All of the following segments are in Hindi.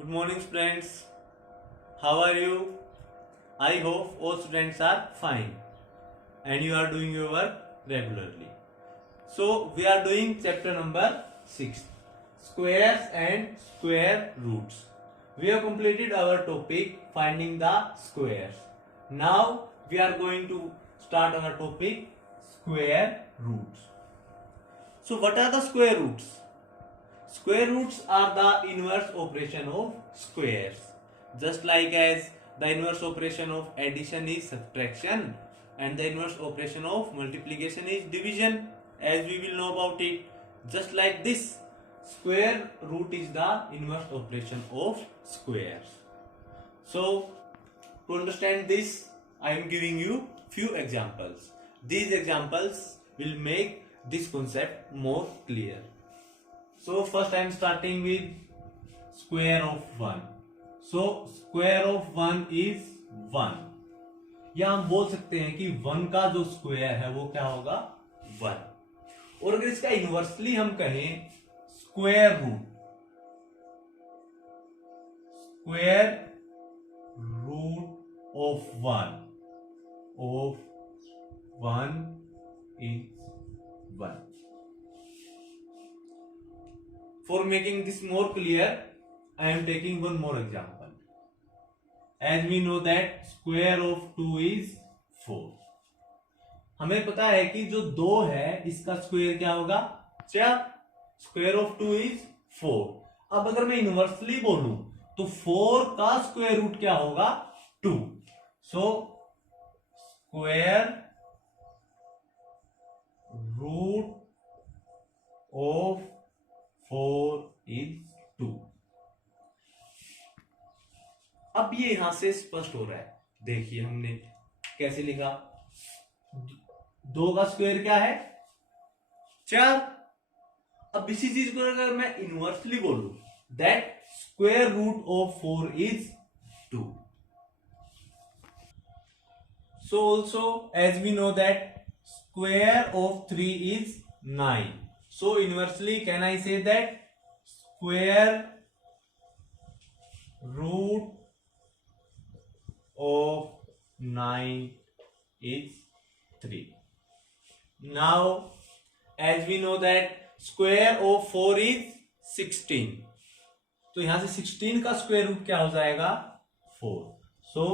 Good morning, friends. How are you? I hope all students are fine and you are doing your work regularly. So, we are doing chapter number 6, Squares and Square Roots. We have completed our topic, finding the squares. Now, we are going to start our topic, square roots. So, what are the square roots? Square roots are the inverse operation of squares. Just like as the inverse operation of addition is subtraction and the inverse operation of multiplication is division, as we will know about it. Just like this, square root is the inverse operation of squares. So, to understand this, I am giving you few examples. These examples will make this concept more clear. So first I am starting with square of 1. So square of 1 is 1. या हम बोल सकते हैं कि 1 का जो स्क्वायर है वो क्या होगा 1. और अगर इसका इनवर्सली हम कहें square root of 1 is 1. For making this more clear, I am taking one more example. As we know that square of 2 is 4. हमें पता है कि जो 2 है इसका स्क्वायर क्या होगा 4. Square of 2 is 4. अब अगर मैं इनवर्सली बोलूं तो 4 का स्क्वायर रूट क्या होगा 2. So square root of 4 is 2. अब ये यहां से स्पष्ट हो रहा है. देखिए हमने कैसे लिखा 2 का स्क्वायर क्या है 4. अब इसी चीज को अगर मैं इनवर्सली बोलूं that square root of 4 is 2. So also as we know that square of 3 is 9. So inversely can I say that square root of 9 is 3. Now as we know that square of 4 is 16. तो यहां से 16 का स्क्वायर रूट क्या हो जाएगा 4. So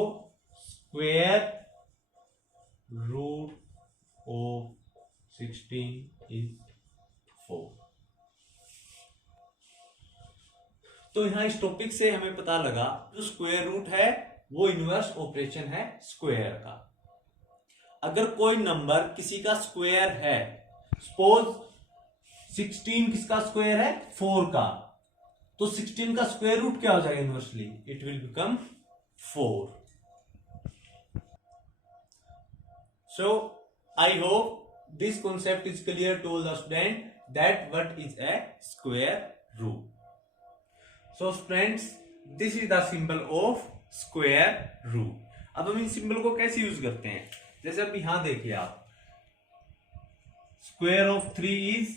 square root of 16 is 4. तो यहां इस टॉपिक से हमें पता लगा जो स्क्वायर रूट है वो इनवर्स ऑपरेशन है स्क्वायर का. अगर कोई नंबर किसी का स्क्वायर है, सपोज 16 किसका स्क्वायर है 4 का, तो 16 का स्क्वायर रूट क्या हो जाएगा inversely it will become 4. So I hope this concept is clear to all the student that what is a square root. So friends, this is the symbol of square root. अब हम इन सिंबल को कैसे यूज करते हैं, जैसे अब यहां देखिए आप स्क्वायर ऑफ 3 इज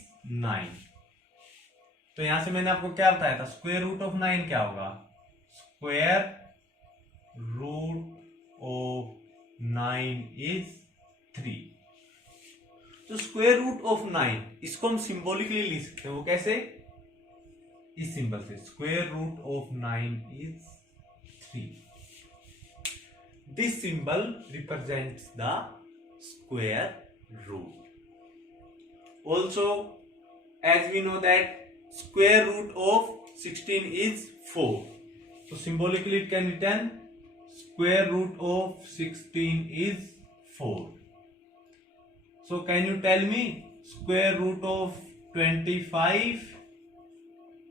9. तो यहां से मैंने आपको क्या बताया था स्क्वायर रूट ऑफ 9 क्या होगा स्क्वायर रूट ऑफ 9 इज 3. तो स्क्वायर रूट ऑफ 9 इसको हम सिंबॉलिकली लिख सकते हैं. वो कैसे इस सिंबल से square root of 9 is 3. This symbol represents the square root. Also as we know that square root of 16 is 4. so symbolically it can written square root of 16 is 4. So can you tell me square root of 25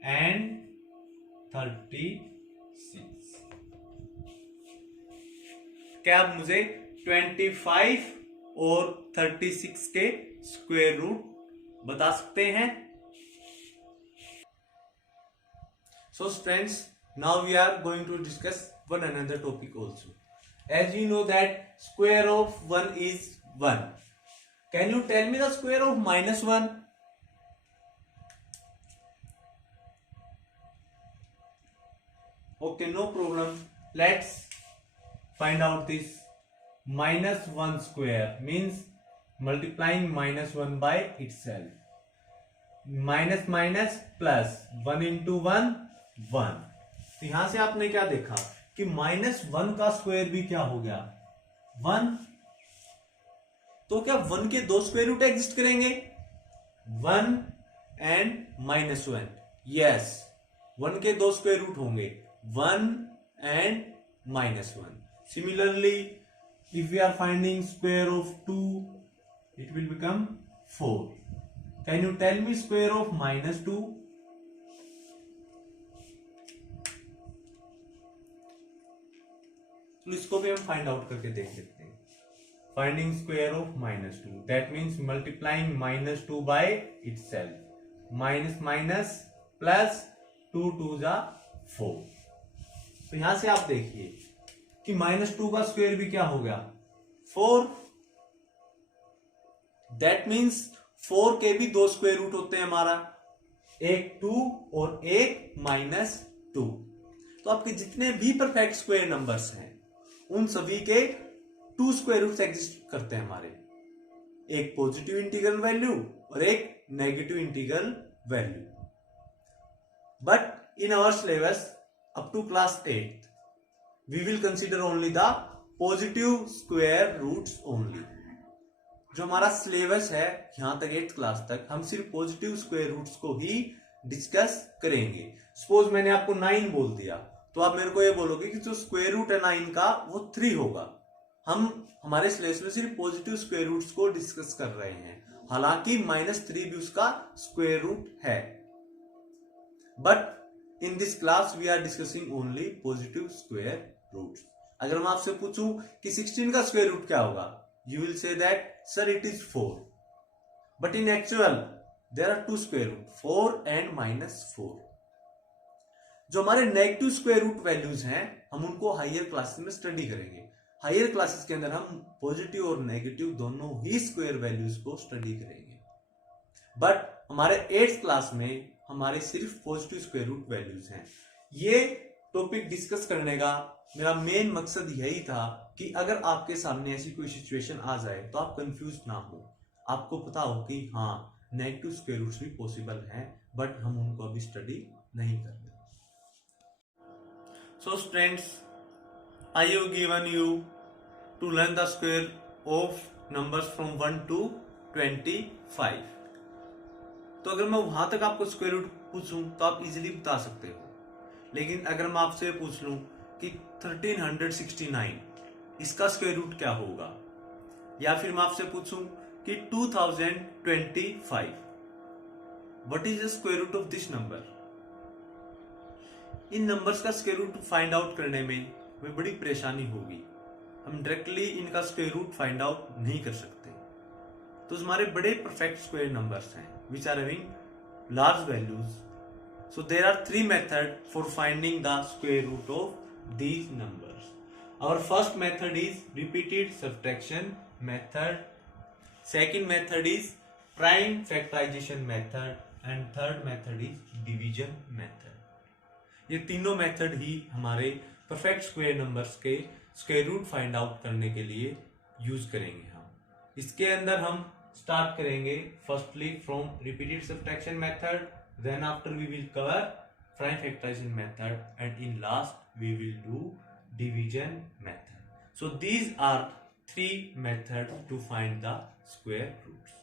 and 36? क्या आप मुझे 25 और 36 के स्क्वायर रूट बता सकते हैं? So friends, now we are going to discuss one another topic also. As you know that square of 1 is 1. Can you tell me the square of -1? Okay, no problem. Let's find out this. Minus 1 square means multiplying minus 1 by itself. Minus minus plus, 1 into 1 1। तो यहां से आपने क्या देखा कि -1 का स्क्वायर भी क्या हो गया 1। तो क्या 1 के दो स्क्वायर रूट एग्जिस्ट करेंगे 1 एंड -1। यस, 1 के दो स्क्वायर रूट होंगे 1 and -1। Similarly if we are finding square of 2 it will become 4. Can you tell me square of -2? तो इसको भी हम फाइंड आउट करके देख सकते हैं। Finding square of -2, that means multiplying -2 by itself. Minus minus plus 2 2 जा 4। तो यहां से आप देखिए कि -2 का स्क्वायर भी क्या हो गया 4। दैट मीन्स 4 के भी दो स्क्वायर रूट होते हैं हमारा, एक 2 और एक -2। तो आपके जितने भी परफेक्ट स्क्वायर नंबर्स हैं उन सभी के 2 स्क्वायर रूट्स एग्जिस्ट करते हैं हमारे, एक पॉजिटिव इंटीग्रल वैल्यू और एक negative integral value. But in our syllabus up to class 8 we will consider only the positive square roots only. जो हमारा सिलेबस है यहां तक 8th क्लास तक हम सिर्फ पॉजिटिव स्क्वायर रूट्स को ही डिस्कस करेंगे। सपोज मैंने आपको 9 बोल दिया तो आप मेरे को ये बोलोगे कि जो स्क्वायर रूट है 9 का वो 3 होगा। हम हमारे सिलेबस में सिर्फ पॉजिटिव स्क्वायर रूट्स को डिस्कस कर रहे हैं, हालांकि -3 भी उसका स्क्वायर रूट है। But in this class we are discussing only positive square roots. अगर मैं आपसे पूछूं कि 16 का स्क्वायर रूट क्या होगा, you will say that sir it is 4, but in actual there are 2 square root 4 and -4। जो हमारे नेगेटिव स्क्वायर रूट वैल्यूज हैं हम उनको हायर क्लासेस में स्टडी करेंगे। हायर क्लासेस के अंदर हम पॉजिटिव और नेगेटिव दोनों ही स्क्वायर वैल्यूज को स्टडी करेंगे। बट हमारे 8th क्लास में हमारे सिर्फ पॉजिटिव स्क्वायर रूट वैल्यूज हैं। ये टॉपिक डिस्कस करने का मेरा मेन मकसद यही था कि अगर आपके सामने ऐसी कोई सिचुएशन आ जाए तो आप कंफ्यूज ना हो, आपको पता हो कि हाँ नेगेटिव स्क्वायर रूट्स भी पॉसिबल हैं, बट हम उनको अभी स्टडी नहीं कर रहे। So students, I have given you to learn the square of numbers from 1 to 25। तो अगर मैं वहां तक आपको स्क्वायर रूट पूछूं तो आप इजीली बता सकते हो, लेकिन अगर मैं आपसे पूछ लूं कि 1369 इसका स्क्वायर रूट क्या होगा, या फिर मैं आपसे पूछूं कि 2025 what is the square root of this number. इन नंबर्स का स्क्वायर रूट फाइंड आउट करने में हमें बड़ी परेशानी होगी, हम डायरेक्टली इनका स्क्वायर रूट फाइंड आउट नहीं कर सकते। तो हमारे बड़े परफेक्ट स्क्वायर नंबर्स हैं which are having large values. So there are 3 methods for finding the square root of these numbers. Our first method is repeated subtraction method. Second method is prime factorization method. And third method is division method. ये तीनों मेथड ही हमारे परफेक्ट स्क्वायर नंबर्स के स्क्वायर रूट फाइंड आउट करने के लिए यूज करेंगे हम। इसके अंदर हम स्टार्ट करेंगे firstly from repeated subtraction method, then after we will cover prime factorization method, and in last we will do division method. So these are 3 methods to find the square roots.